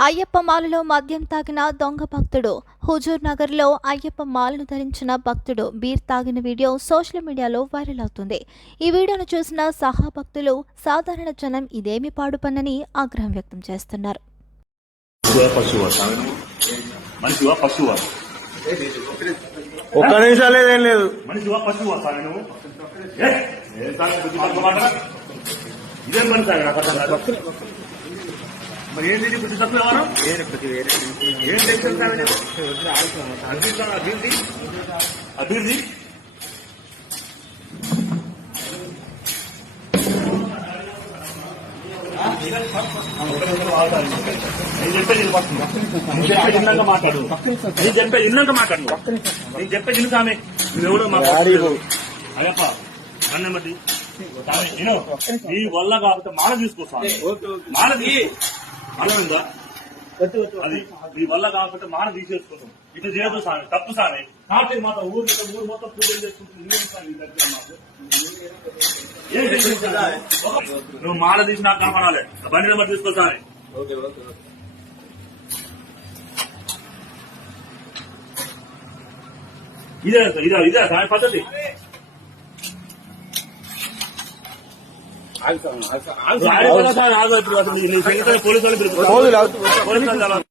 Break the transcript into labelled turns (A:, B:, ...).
A: అయ్యప్ప మాలలో మద్యం తాగిన దొంగ భక్తుడు హుజూర్ నగర్లో అయ్యప్ప మాలను ధరించిన భక్తుడు బీర్ తాగిన వీడియో సోషల్ మీడియాలో వైరల్ అవుతుంది ఈ వీడియోను చూసిన సహా భక్తులు సాధారణ జనం ఇదేమి పాడు పనని ఆగ్రహం వ్యక్తం చేస్తున్నారు
B: ఒక్క నిమిషం లేదేం లేదు
C: ఇదేం మరి తక్కువ ఎవరు ఏం? అభివృద్ధి అభివృద్ధి? అభివృద్ధి? నేను చెప్పేది ఇన్నాక మాట్లాడు. చెప్పేది ఇన్నాక మాట్లాడు. చెప్పేది నువ్వెవడో అయ్యప్ప వల్ల మాల తీసుకో. అది నీ వల్ల కాకపోతే మాల తీసేసుకుంటాం. ఇటు చేయదు స్వామి తప్పు స్వామి కాబట్టి మాత్రం ఊరు ఊరు మొత్తం పూజలు చేసుకుంటుంది నువ్వేం మాల తీసి నాకు కాపాడాలి బండి నెంబర్ తీసుకో ఇదే ఇదే ఇదే స్వామి పద్ధతి. పోలీసు వాళ్ళు